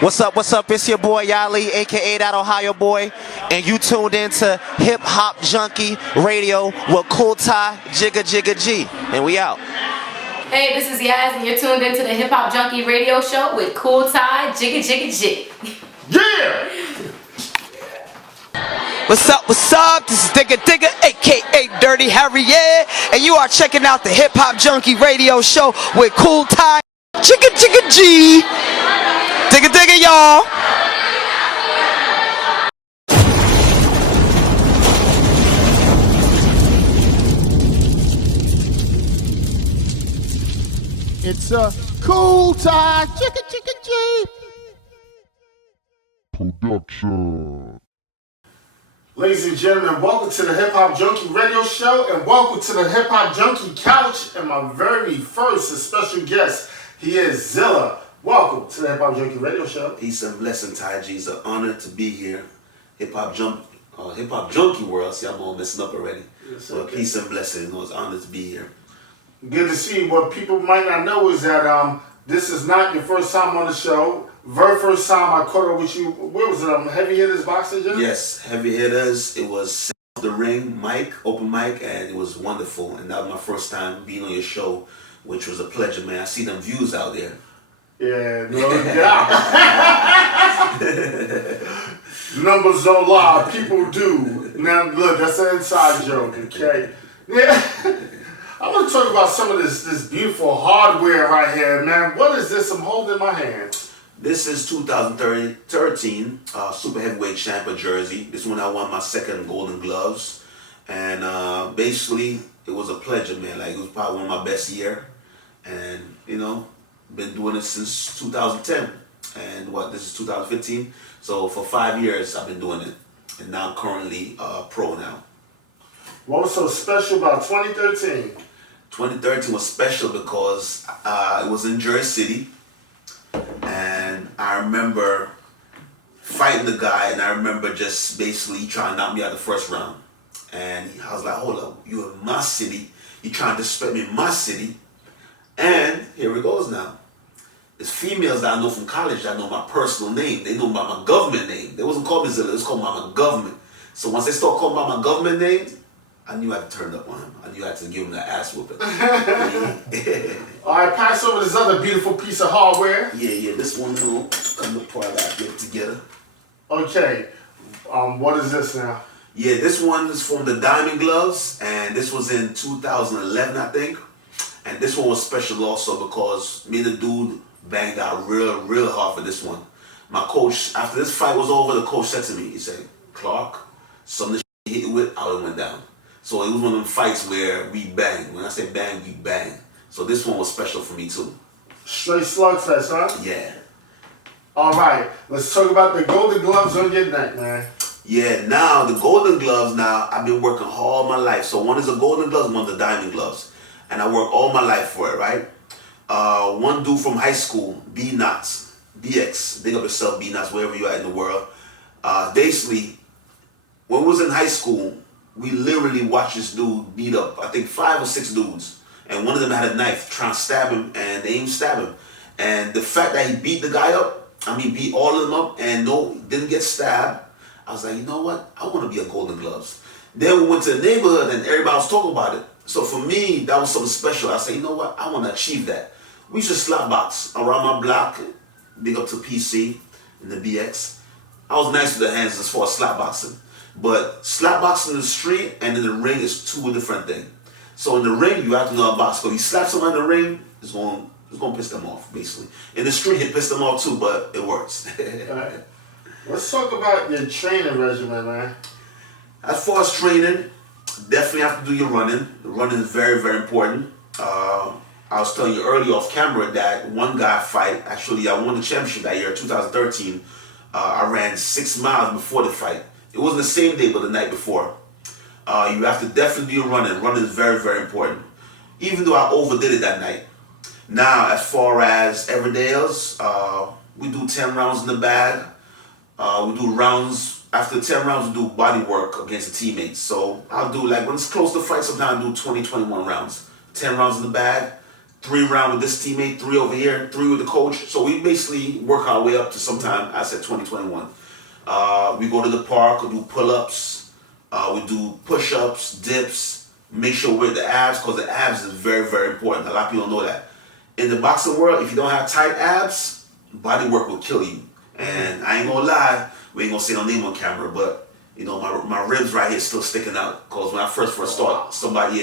What's up, what's up? It's your boy Yali, aka that Ohio boy, and you tuned into Hip Hop Junky Radio with Cool Ty, Jigga Jigga G, and we out. Hey, this is Yaz, and you're tuned into the Hip Hop Junky Radio Show with Cool Ty, Jigga Jigga G. Yeah! What's up, what's up? This is Digga Digga, aka Dirty Harry, yeah. And you are checking out the Hip Hop Junky Radio Show with Cool Ty, Jigga Jigga G. Digga Digga, y'all. It's a Cool Ty, Jigga Jigga G production. Ladies and gentlemen, welcome to the Hip Hop Junky Radio Show, and welcome to the Hip Hop Junky Couch. And my very first and special guest, he is Zilla. Welcome to the Hip Hop Junky Radio Show. Peace and blessing, Ty G. It's an honor to be here. Hip Hop Junky World. See, I'm all messing up already. Yes, so okay. Peace and blessing. It's an honor to be here. Good to see you. What people might not know is that this is not your first time on the show. Very first time I caught up with you, where was it? Heavy Hitters Boxing Gym? Yes, Heavy Hitters. It was the ring mic, open mic, and it was wonderful. And that was my first time being on your show, which was a pleasure, man. I see them views out there. Yeah, no doubt. Numbers don't lie, people do. Now look, that's an inside joke, okay? Yeah. I want to talk about some of this beautiful hardware right here, man. What is this I'm holding in my hand? This is 2013 Super Heavyweight Champion jersey. This one I won my second Golden Gloves. And basically, it was a pleasure, man. Like, it was probably one of my best year. And, you know, been doing it since 2010. And this is 2015. So for 5 years, I've been doing it. And now I'm currently pro now. What was so special about 2013? 2013 was special because it was in Jersey City. And I remember fighting the guy, and I remember just basically trying to knock me out the first round. And I was like, hold up, you in my city, you trying to disrespect me in my city. And here it goes now. There's females that I know from college that know my personal name. They know by my government name. They wasn't called me Zilla, it was called by my government. So once they start calling by my government name, I knew I had to turn up on him. I knew I had to give him that ass whooping. All right, pass over this other beautiful piece of hardware. Yeah, this one will come apart. I got to get it together. Okay, what is this now? Yeah, this one is from the Diamond Gloves, and this was in 2011, I think. And this one was special also because me and the dude banged out real hard for this one. My coach, after this fight was over, the coach said to me, he said, Clark, some of the shit you hit it with, I would have went down. So it was one of them fights where we bang. When I say bang, we bang. So this one was special for me too. Straight slugfest, huh? Yeah. All right, let's talk about the Golden Gloves on your neck, man. Yeah, now the Golden Gloves now, I've been working all my life. So one is the Golden Gloves, one is the Diamond Gloves. And I work all my life for it, right? One dude from high school, B-Knots, BX, big up yourself, B-Knots, wherever you are in the world. Basically, when we was in high school, we literally watched this dude beat up, I think 5 or 6 dudes. And one of them had a knife trying to stab him, and they didn't stab him. And the fact that he beat the guy up, beat all of them up, and didn't get stabbed, I was like, you know what? I want to be a Golden Gloves. Then we went to the neighborhood, and everybody was talking about it. So for me, that was something special. I said, you know what? I want to achieve that. We used to slap box around my block, big up to PC and the BX. I was nice with the hands as far as slap boxing. But slap boxing in the street and in the ring is two different things. So in the ring, you have to know a box. But if you slap someone in the ring, it's going to piss them off, basically. In the street, it pissed them off too, but it works. All right. Let's talk about your training regimen, man. As far as training, definitely have to do your running. The running is very, very important. I was telling you earlier off camera that one guy fight, actually I won the championship that year, 2013. I ran 6 miles before the fight. It wasn't the same day, but the night before. You have to definitely do your running. Running is very, very important. Even though I overdid it that night. Now, as far as everyday else, we do 10 rounds in the bag. We do rounds, after 10 rounds, we do body work against the teammates. So I'll do, like, when it's close to fight, sometimes I do 20, 21 rounds. 10 rounds in the bag, 3 rounds with this teammate, 3 over here, 3 with the coach. So we basically work our way up to sometime, I said 2021. We go to the park, we do pull-ups, we do push-ups, dips, make sure we're the abs, because the abs is very, very important. A lot of people don't know that. In the boxing world, if you don't have tight abs, body work will kill you. And I ain't gonna lie, we ain't gonna say no name on camera, but you know, my ribs right here still sticking out. Because when I first start, somebody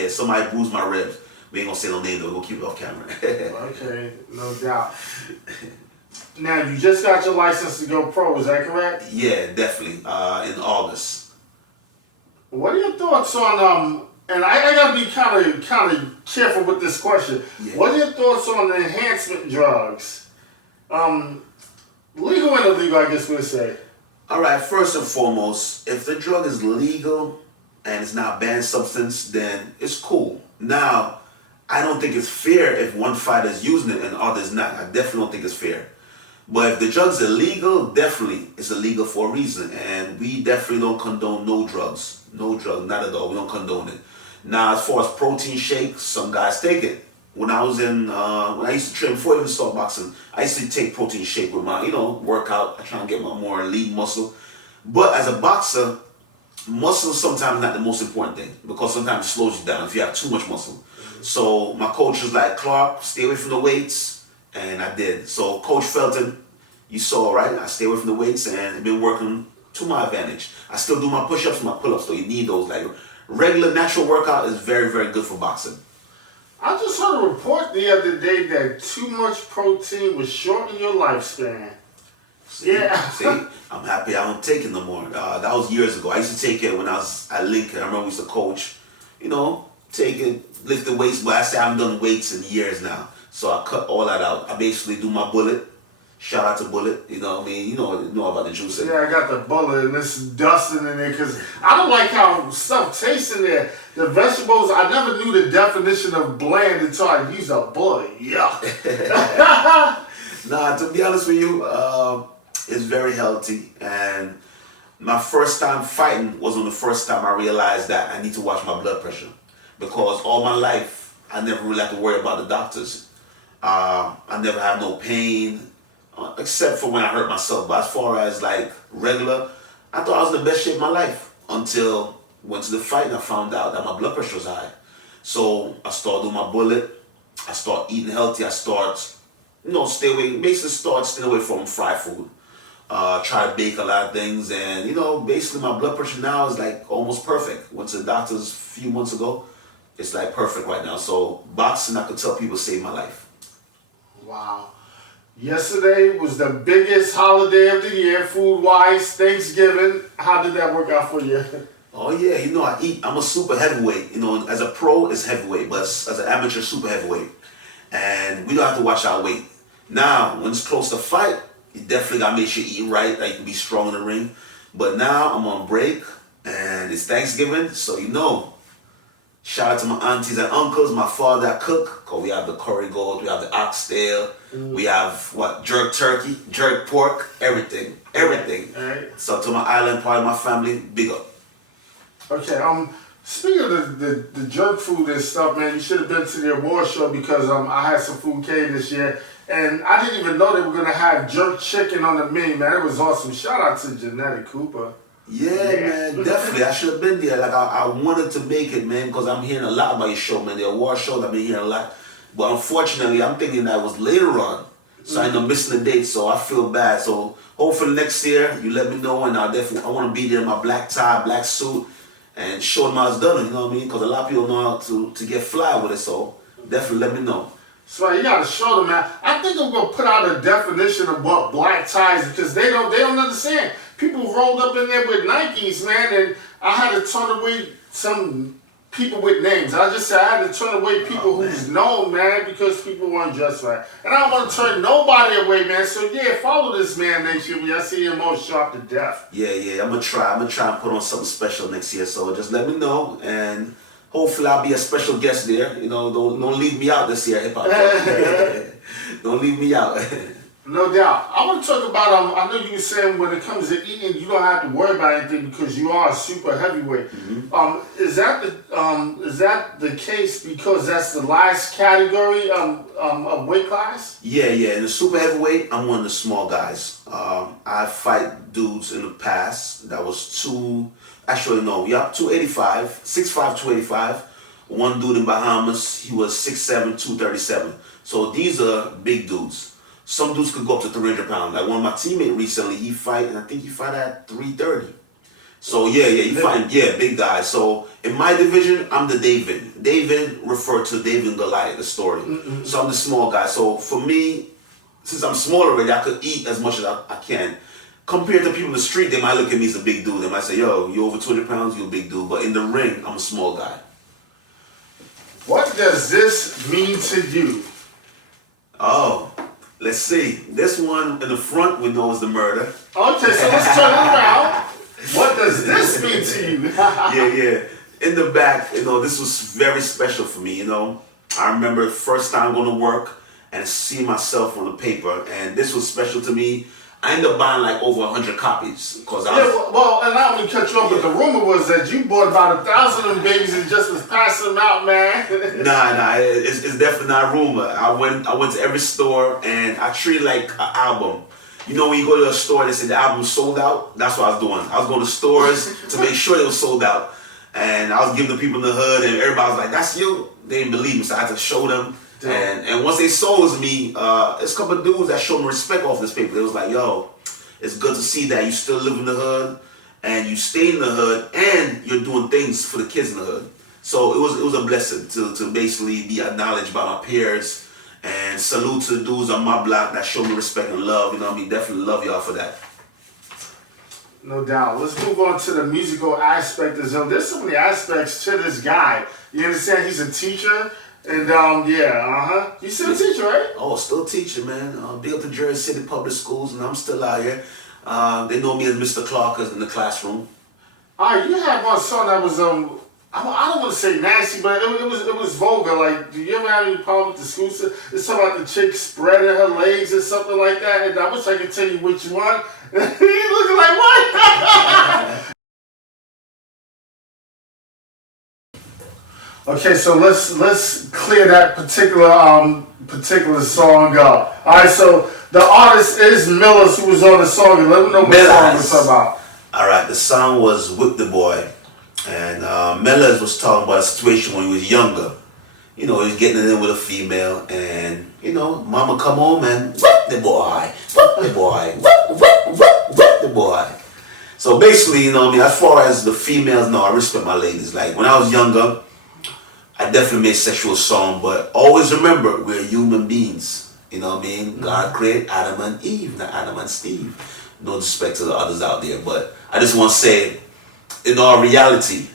bruised my ribs. We ain't gonna say no name though, we're gonna keep it off camera. Okay, no doubt. Now, you just got your license to go pro, is that correct? Yeah, definitely, in August. What are your thoughts on, and I gotta be kind of careful with this question. Yeah. What are your thoughts on the enhancement drugs? Legal and illegal, I guess we'll say. All right, first and foremost, if the drug is legal and it's not a banned substance, then it's cool. Now, I don't think it's fair if one fighter is using it and others not. I definitely don't think it's fair. But if the drug's illegal, definitely it's illegal for a reason. And we definitely don't condone no drugs. No drugs, not at all. We don't condone it. Now, as far as protein shakes, some guys take it. When I was when I used to train before I even start boxing, I used to take protein shake with my, workout. I try to get my more lean muscle. But as a boxer, muscle is sometimes not the most important thing, because sometimes it slows you down if you have too much muscle. Mm-hmm. So my coach was like, Clark, stay away from the weights. And I did. So Coach Felton, you saw, right? I stay away from the weights and I've been working to my advantage. I still do my push-ups and my pull-ups, so you need those. Like regular natural workout is very, very good for boxing. I just heard a report the other day that too much protein would shorten your lifespan. See, yeah. See, I'm happy I don't take it no more. That was years ago. I used to take it when I was at Lincoln. I remember we used to coach, take it, lift the weights, but I say I haven't done weights in years now. So I cut all that out. I basically do my bullet. Shout out to Bullet, you know what I mean? You know about the juicing. Yeah, I got the bullet and it's dusting in there because I don't like how stuff tastes in there. The vegetables, I never knew the definition of bland until I used a bullet. Yuck. Nah, to be honest with you, it's very healthy. And my first time fighting was on the first time I realized that I need to watch my blood pressure. Because all my life, I never really had to worry about the doctors. I never had no pain. Except for when I hurt myself. But as far as like regular, I thought I was in the best shape of my life until went to the fight and I found out that my blood pressure was high. So I started doing my bullet. I start eating healthy. I start, staying away from fried food. Try to bake a lot of things, and basically my blood pressure now is like almost perfect. Went to the doctors a few months ago. It's like perfect right now. So boxing, I could tell people, saved my life. Wow. Yesterday was the biggest holiday of the year, food-wise, Thanksgiving. How did that work out for you? Oh yeah, I eat. I'm a super heavyweight. As a pro, it's heavyweight, but as an amateur, super heavyweight. And we don't have to watch our weight. Now, when it's close to fight, you definitely gotta make sure you eat right, that you can be strong in the ring. But now I'm on break, and it's Thanksgiving, so shout out to my aunties and uncles, my father that cook, because we have the curry goat, we have the oxtail, we have jerk turkey, jerk pork, everything. All right. So to my island part of my family, big up. Okay, speaking of the jerk food and stuff, man, you should have been to the award show because I had some food catered this year, and I didn't even know they were gonna have jerk chicken on the menu, man. It was awesome. Shout out to Jeanette Cooper. Yeah, man, definitely. I should have been there. Like, I wanted to make it, man, because I'm hearing a lot about your show, man. The award show, I've been hearing a lot. But unfortunately, I'm thinking that was later on. So I end up missing the date, so I feel bad. So hopefully next year, you let me know, and I want to be there in my black tie, black suit, and show them how it's done, you know what I mean? Because a lot of people know how to get fly with it, so definitely let me know. So you gotta show them, man. I think I'm gonna put out a definition of what black ties, because they don't understand. People rolled up in there with Nikes, man, and I had to turn away some people with names. I had to turn away people who's known, man, because people weren't dressed right. And I don't want to turn nobody away, man. So yeah, follow this man next year. I see him all sharp to death. Yeah, I'm gonna try and put on something special next year. So just let me know, and hopefully I'll be a special guest there. Don't leave me out this year, hip hop. Don't leave me out. No doubt. I want to talk about, I know you were saying when it comes to eating, you don't have to worry about anything because you are a super heavyweight. Is that the case because that's the last category of weight class? Yeah. In the super heavyweight, I'm one of the small guys. I fight dudes in the past that was 285, 6'5", 285. One dude in Bahamas, he was 6'7", 237. So these are big dudes. Some dudes could go up to 300 pounds. Like one of my teammates recently, I think he fight at 330. So he fighting, big guys. So in my division, I'm the David. David referred to David and Goliath, the story. So I'm the small guy. So for me, since I'm small already, I could eat as much as I can. Compared to people in the street, they might look at me as a big dude. They might say, yo, you over 200 pounds, you a big dude. But in the ring, I'm a small guy. What does this mean to you? Oh, let's see. This one in the front we know is the murder. Okay, so let's turn it around. What does this mean to you? Yeah. In the back, this was very special for me, I remember the first time going to work and see myself on the paper, and this was special to me. I ended up buying like over 100 copies because and I don't mean to cut you off, but the rumor was that you bought about 1,000 of them babies and just was passing them out, man. Nah, it's definitely not a rumor. I went to every store and I treated it like an album. When you go to a store and they say the album's sold out, that's what I was doing. I was going to stores to make sure it was sold out. And I was giving the people in the hood and everybody was like, that's you. They didn't believe me, so I had to show them. And once they saw it was me, there's a couple of dudes that showed me respect off this paper. They was like, yo, it's good to see that you still live in the hood and you stay in the hood and you're doing things for the kids in the hood. So it was a blessing to basically be acknowledged by my peers, and salute to the dudes on my block that show me respect and love. Definitely love y'all for that. No doubt. Let's move on to the musical aspect of him. There's so many aspects to this guy. You understand? He's a teacher. And you still a teacher, right? Oh, still a teacher, man. Big up to Jersey City Public Schools, and I'm still out here. They know me as Mr. Clark in the classroom. Alright, you had one song that was I don't want to say nasty, but it was vulgar. Like, do you ever have any problem with the school system? It's something about the chick spreading her legs or something like that. And I wish I could tell you which one. You looking like what? Okay, so let's clear that particular song up. All right, so the artist is Millers, who was on the song. And let them know what song we're talking about. All right, the song was "Whip the Boy," and Millers was talking about a situation when he was younger. He was getting it in with a female, and mama come home and whip the boy, whip the boy, whip the boy. So basically, as far as the females, no, I respect my ladies. Like when I was younger, I definitely made sexual song, but always remember, we're human beings. You know what I mean? God created Adam and Eve, not Adam and Steve. No disrespect to the others out there, but I just want to say, in our reality,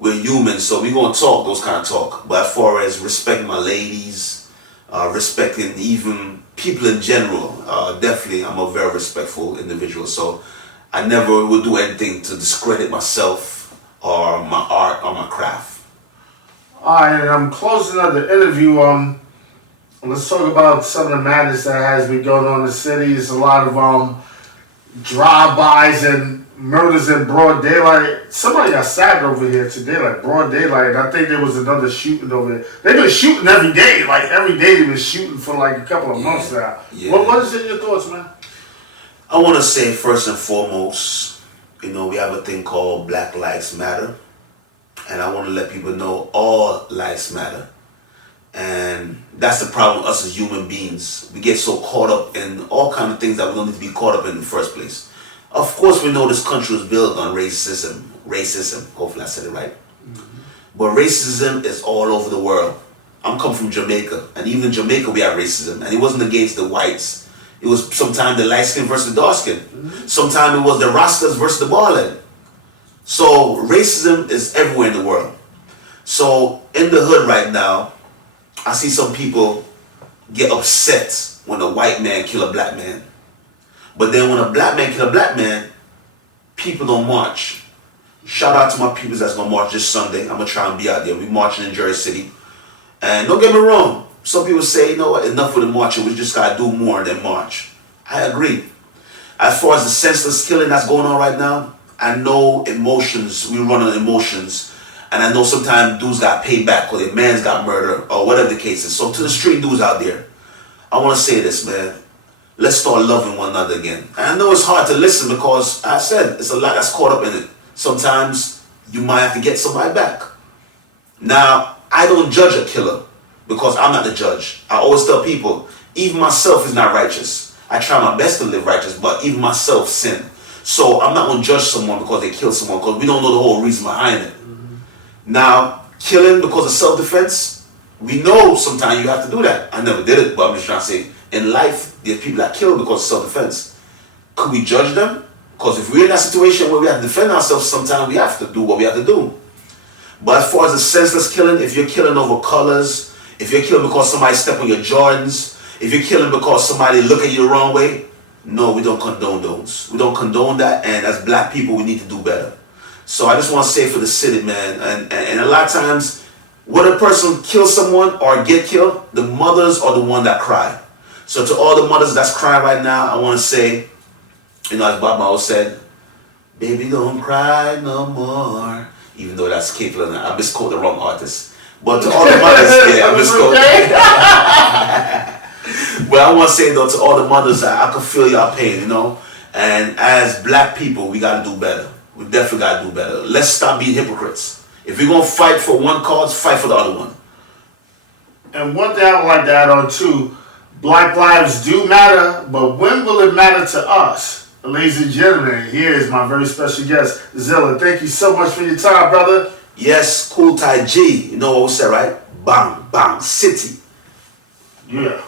we're humans, so we're going to talk those kind of talk. But as far as respecting my ladies, respecting even people in general, definitely I'm a very respectful individual. So I never will do anything to discredit myself or my art or my craft. Alright, and I'm closing up the interview. Let's talk about some of the madness that has been going on in the city. There's a lot of drive-bys and murders in broad daylight. Somebody got stabbed over here today, like broad daylight. I think there was another shooting over there. They've been shooting every day. Like every day they've been shooting for like a couple of months now. Yeah. What is in your thoughts, man? I want to say first and foremost, we have a thing called Black Lives Matter. And I want to let people know all lives matter. And that's the problem with us as human beings. We get so caught up in all kinds of things that we don't need to be caught up in the first place. Of course, we know this country was built on racism. Hopefully I said it right. But racism is all over the world. I'm come from Jamaica. And even in Jamaica, we have racism. And it wasn't against the whites. It was sometimes the light skin versus the dark skin. Sometimes it was the Rastas versus the Ballad. So racism is everywhere in the world. So in the hood right now, I see some people get upset when a white man kill a black man. But then when a black man kill a black man, people don't march. Shout out to my people that's gonna march this Sunday. I'm gonna try and be out there. We marching in Jersey City. And don't get me wrong, some people say, you know what, enough with the marching, we just gotta do more than march. I agree. As far as the senseless killing that's going on right now, I know emotions, we run on emotions, and I know sometimes dudes got paid back or their man's got murdered or whatever the case is. So to the street dudes out there, I want to say this, man. Let's start loving one another again. And I know it's hard to listen because I said it's a lot that's caught up in it. Sometimes you might have to get somebody back. Now, I don't judge a killer because I'm not the judge. I always tell people, even myself is not righteous. I try my best to live righteous, but even myself sin. So I'm not going to judge someone because they killed someone because we don't know the whole reason behind it. Now, killing because of self-defense, we know sometimes you have to do that. I never did it, but I'm just trying to say, in life, there's people that kill because of self-defense. Could we judge them? Because if we're in that situation where we have to defend ourselves, sometimes we have to do what we have to do. But as far as the senseless killing, if you're killing over colors, if you're killing because somebody stepped on your Jordans, if you're killing because somebody look at you the wrong way, no, we don't condone those. We don't condone that, and as black people, we need to do better. So I just want to say for the city, man, and a lot of times, when a person kills someone or get killed, the mothers are the one that cry. So to all the mothers that's crying right now, I want to say, you know, as Bob Marley said, baby, don't cry no more. Even though that's capable, I misquote the wrong artist. But to all the mothers, yeah, I misquote. But I want to say though, to all the mothers, I can feel y'all pain, you know. And as black people, we got to do better. We definitely got to do better. Let's stop being hypocrites. If we're going to fight for one cause, fight for the other one. And one thing I would like to add on too, Black lives do matter, but when will it matter to us? Ladies and gentlemen, here is my very special guest, Zilla. Thank you so much for your time, brother. Yes, Cool Ty G. You know what we said, right? Bang, bang, city. Yeah.